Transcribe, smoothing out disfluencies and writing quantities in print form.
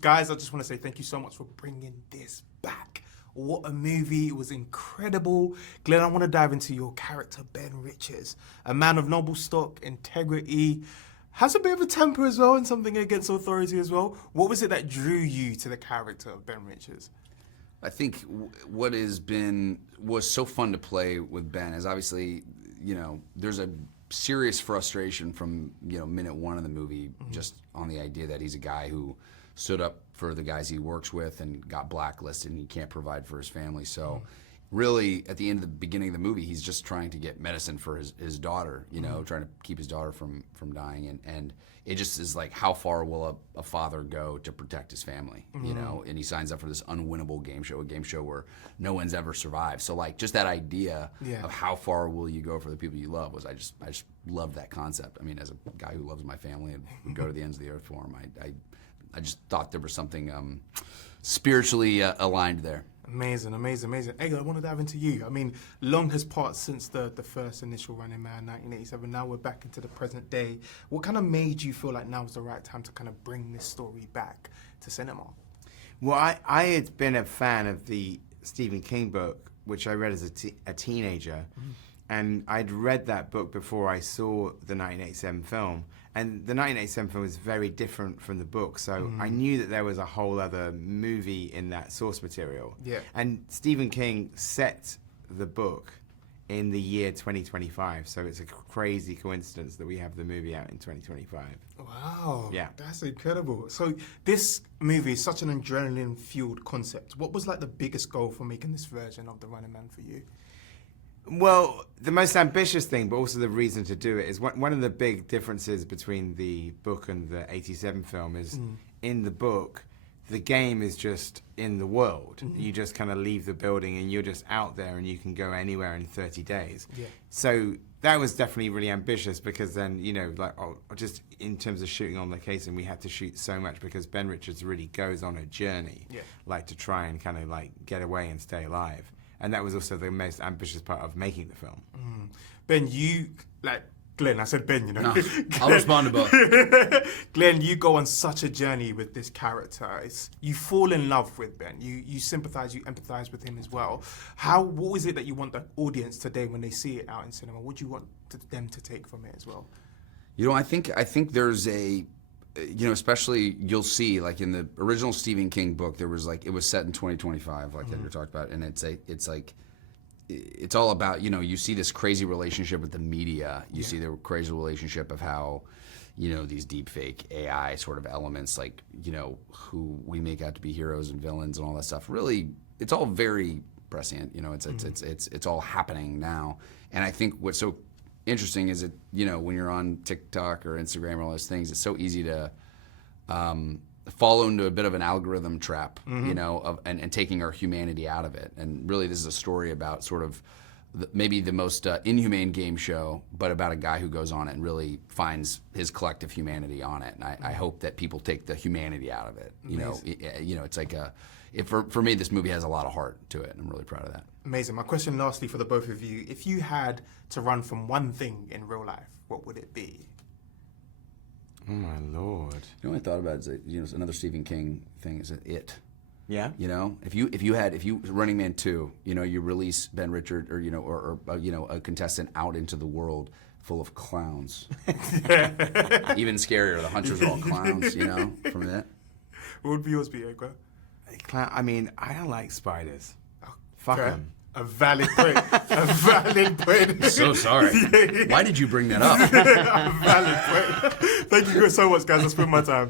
Guys, I just want to say thank you so much for bringing this back. What a movie. It was incredible. Glenn, I want to dive into your character, Ben Richards. A man of noble stock, integrity, has a bit of a temper as well and something against authority as well. What was it that drew you to the character of Ben Richards? I think what was so fun to play with Ben is obviously, there's a serious frustration from, minute one of the movie just on the idea that he's a guy who stood up for the guys he works with and got blacklisted and he can't provide for his family. So really, at the end of the beginning of the movie, he's just trying to get medicine for his daughter, trying to keep his daughter from dying. And it just is like, how far will a father go to protect his family, And he signs up for this unwinnable game show, a game show where no one's ever survived. So like, just that idea of how far will you go for the people you love I just loved that concept. I mean, as a guy who loves my family and would go to the ends of the earth for them, I just thought there was something spiritually aligned there. Amazing, amazing, amazing. Edgar, I want to dive into you. I mean, long has passed since the first initial Running Man, 1987. Now we're back into the present day. What kind of made you feel like now was the right time to kind of bring this story back to cinema? Well, I had been a fan of the Stephen King book, which I read as a teenager. And I'd read that book before I saw the 1987 film. And the 1987 film was very different from the book, so I knew that there was a whole other movie in that source material. Yeah. And Stephen King set the book in the year 2025, so it's a crazy coincidence that we have the movie out in 2025. Wow. Yeah. That's incredible. So this movie is such an adrenaline-fueled concept. What was like the biggest goal for making this version of The Running Man for you? Well, the most ambitious thing, but also the reason to do it, is one of the big differences between the book and the 87 film is in the book, the game is just in the world. You just kind of leave the building and you're just out there and you can go anywhere in 30 days. Yeah. So that was definitely really ambitious because then, just in terms of shooting on location, we had to shoot so much because Ben Richards really goes on a journey, to try and kind of get away and stay alive. And that was also the most ambitious part of making the film. Ben, Glenn, I said Ben, No, I'll respond to both. Glenn, you go on such a journey with this character. You fall in love with Ben. You sympathize, you empathize with him as well. What is it that you want the audience today when they see it out in cinema? What do you want them to take from it as well? I think there's especially you'll see like in the original Stephen King book, there was it was set in 2025, that you talked about, and it's all about, you see this crazy relationship with the media. You see the crazy relationship of how, these deep fake AI sort of elements, who we make out to be heroes and villains and all that stuff. Really, it's all very prescient. It's all happening now. And I think what's so interesting is when you're on TikTok or Instagram or all those things, it's so easy to fall into a bit of an algorithm trap, and taking our humanity out of it. And really, this is a story about sort of maybe the most inhumane game show, but about a guy who goes on it and really finds his collective humanity on it. And I hope that people take the humanity out of it. It's like for me, this movie has a lot of heart to it, and I'm really proud of that. Amazing. My question lastly for the both of you, if you had to run from one thing in real life, what would it be? Oh my Lord. What I thought about is another Stephen King thing is It. Yeah. If you Running Man 2, you release Ben Richards or a contestant out into the world full of clowns. Even scarier, the hunters are all clowns, from that. What would yours be, Edgar? I mean, I don't like spiders. Fuck Okay. them. A valid point. A valid point. So sorry. Why did you bring that up? A valid point. Thank you so much, guys. I spent my time.